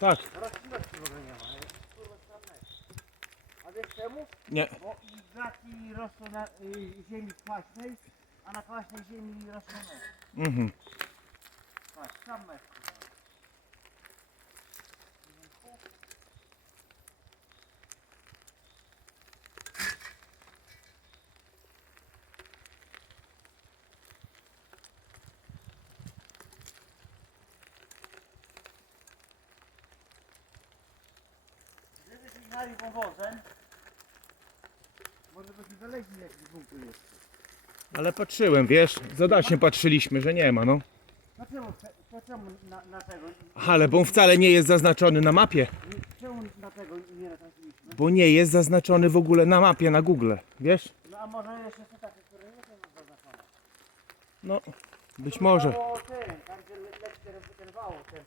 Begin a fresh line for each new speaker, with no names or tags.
Tak.
Roślinności w ogóle nie ma. jest kurwa sam mecz. A wiesz czemu?
Nie.
Bo igzaki rosną na y, ziemi kwaśnej, a na kwaśnej ziemi rosną mecz.
Mhm.
Patrz, sam mecz. Jechali wąwozem, może byśmy znaleźli jakiś bunkier jeszcze.
Ale patrzyłem, wiesz, za daśnie patrzyliśmy, że nie ma, no.
No czemu, to czemu na, na tego,
Ale bo on wcale nie jest zaznaczony na mapie.
czemu na tego nie natrafiliśmy?
Bo nie jest zaznaczony w ogóle na mapie, na Google, wiesz?
No a może jeszcze są takie, które nie są zaznaczone?
No, być może.
O ten, tam gdzie le- leci ten, ten wał, ten